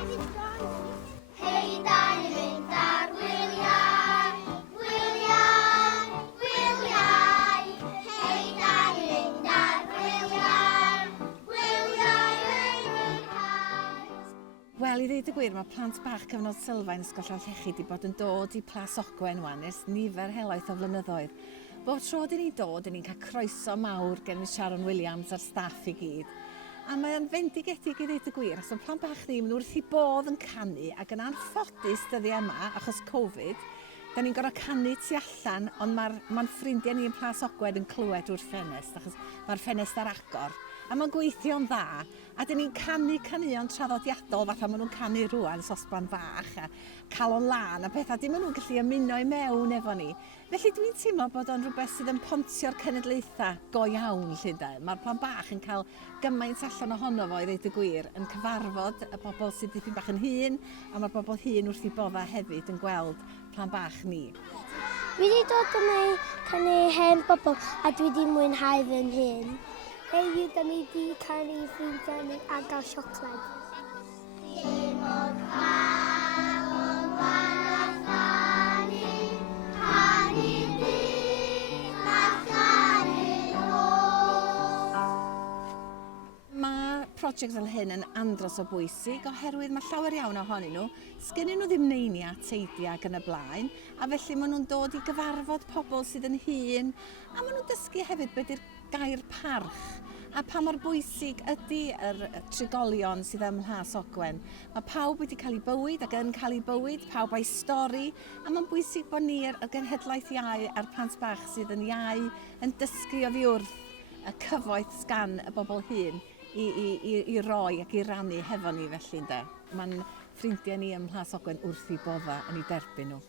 Hei, da ni'n mynd ar wyliau, wyliau, wyliau. Hei, da ni'n mynd ar wyliau, wyliau, wyliau. Wel, i ddeud y gwir, mae plant bach cyfnod sylfaen Ysgol Llanllechid wedi bod yn dod i Plas Ogwen wan ers nifer helaeth o flynyddoedd. Bob tro dyn ni'n dod, dyn ni'n cael croeso mawr gen Miss Sharon Williams a'r staff i gyd. A mae'n fendigedig i ddeud y gwir, os mae plant bach ni, maen nhw wrth i bodd yn canu ac yn anffodus dyddi yma, achos Covid, da ni'n gorfod canu tu allan, ond mae'n ffrindiau ni yn Plas Ogwen yn clywed wrth ffenest, achos mae'r ffenest ar agor. A mae'n gweithio'n dda, a dyn ni'n canu canuon traddodiadol fatha maen nhw'n canu rwan, sosban fach a cael o'n lan a pethau. Dim maen nhw'n gallu ymuno i mewn efo ni. Felly dwi'n teimlo bod o'n rhywbeth sydd yn Pontio'r Cenedlaethau go iawn, llynda. Mae'r plan bach yn cael gymaint allan ohono fo, i ddeud y gwir, yn cyfarfod y bobl sydd dipyn bach yn hŷn, a mae'r bobl hŷn wrth i bodda hefyd yn gweld plan bach ni. Dwi wedi dod yma i canu hen bobl a dwi wedi mwynhau fy'n hun. Heddiw, da ni wedi canu ffrindiau ni a gael siocled. Dim ond cael o'n wahanol canu, canu dydd a canu nos. Mae prosiect fel hyn yn andros o bwysig oherwydd mae llawer iawn ohonyn nhw, sgennyn nhw ddim neinia teidio ac yn y blaen, a felly maen nhw'n dod i gyfarfod pobl sydd yn hŷn, a maen nhw'n dysgu hefyd beth yw'r gair parch, a pa mor bwysig ydy yr trigolion sydd ym Mhlas Ogwen. Mae pawb wedi cael ei bywyd ac yn cael ei bywyd, pawb a'i stori, a mae'n bwysig bod ni y genhedlaeth iau a'r plant bach sydd yn iau yn dysgu oddi wrth y cyfoeth sgan y bobl hŷn i roi ac i rannu hefo ni felly, ynde. Mae'n ffrindiau ni ym Mhlas Ogwen wrth i bodda yn ei derbyn nhw.